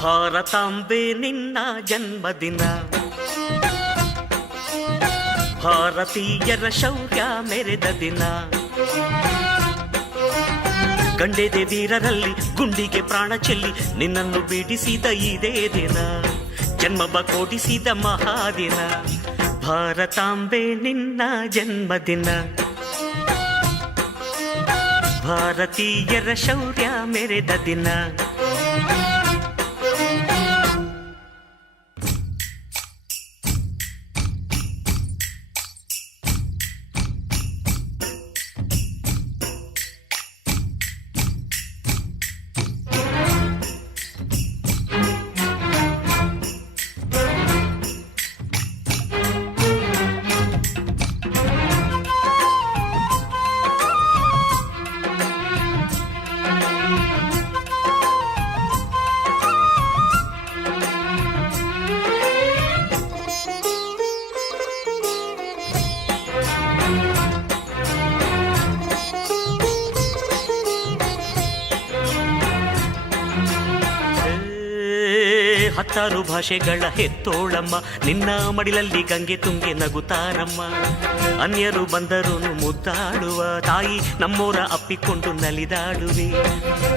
ಭಾರತಾಂಬೆ ನಿನ್ನ ಜನ್ಮದಿನ, ಭಾರತೀಯರ ಶೌರ್ಯ ಮೆರೆದ ದಿನ. ಗಂಡೆದೆ ವೀರರಲ್ಲಿ ಗುಂಡಿಗೆ ಪ್ರಾಣ ಚೆಲ್ಲಿ ನಿನ್ನನ್ನು ಬಿಡಿಸಿದ ಇದೇ ದಿನ, ಜನ್ಮವ ಕೊಡಿಸಿದ ಮಹಾದಿನ. ಭಾರತಾಂಬೆ ನಿನ್ನ ಜನ್ಮದಿನ, ಭಾರತೀಯರ ಶೌರ್ಯ ಮೆರೆದ ದಿನ. ಹತ್ತಾರು ಭಾಷೆಗಳ ಹೆತ್ತೋಳಮ್ಮ, ನಿನ್ನ ಮಡಿಲಲ್ಲಿ ಗಂಗೆ ತುಂಗೆ ನಗುತ್ತಾರಮ್ಮ. ಅನ್ಯರು ಬಂದರು ಮುದ್ದಾಡುವ ತಾಯಿ, ನಮ್ಮೋರ ಅಪ್ಪಿಕೊಂಡು ನಲಿದಾಡುವೆ.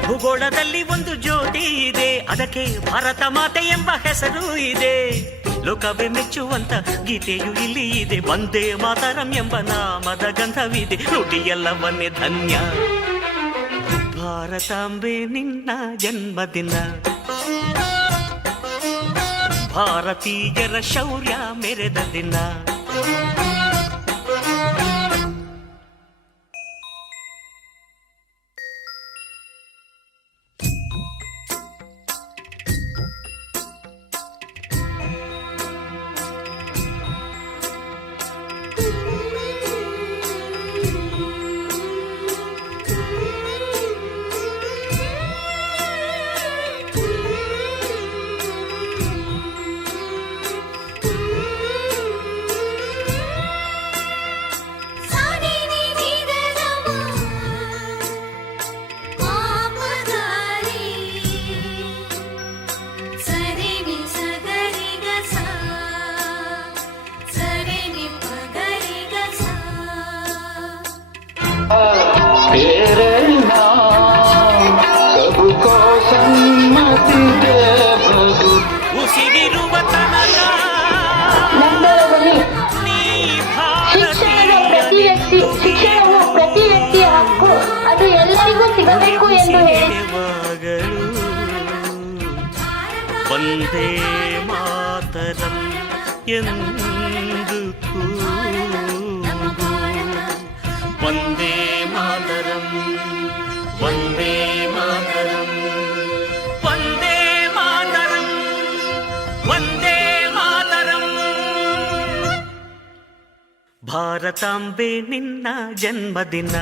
ಭೂಗೋಳದಲ್ಲಿ ಒಂದು ಜ್ಯೋತಿ ಇದೆ, ಅದಕ್ಕೆ ಭಾರತ ಮಾತೆ ಎಂಬ ಹೆಸರು ಇದೆ. ಲೋಕವೇ ಮೆಚ್ಚುವಂತ ಗೀತೆಯು ಇಲ್ಲಿ ಇದೆ, ವಂದೇ ಮಾತರಂ ಎಂಬ ನಾಮದ ಗಂಧವಿದೆ. ನುಡಿಯೆಲ್ಲವನ್ನೇ ಧನ್ಯ. ಭಾರತಾಂಬೆ ನಿನ್ನ ಜನ್ಮದಿನ, ಭಾರತೀಯರ ಶೌರ್ಯ ಮೆರೆದ ದಿನ. ಉಸಿರಿರುವ ತನಕ ಶಿಕ್ಷಣವು ಪ್ರತಿ ವ್ಯಕ್ತಿಯ ಹಕ್ಕು, ಅದು ಎಲ್ಲರಿಗೂ ಸಿಗಬೇಕು ಎಂದು ಹೇಳಿದವಾಗಲು. ವಂದೇ ಮಾತರಂ ಎಂದು ಕೂಗು, ವಂದೇ ಮಾತರಂ, ವಂದೇ ಮಾತರಂ, ವಂದೇ ಮಾತರಂ, ವಂದೇ ಮಾತರಂ. ಭಾರತಾಂಬೆ ನಿನ್ನ ಜನ್ಮದಿನ,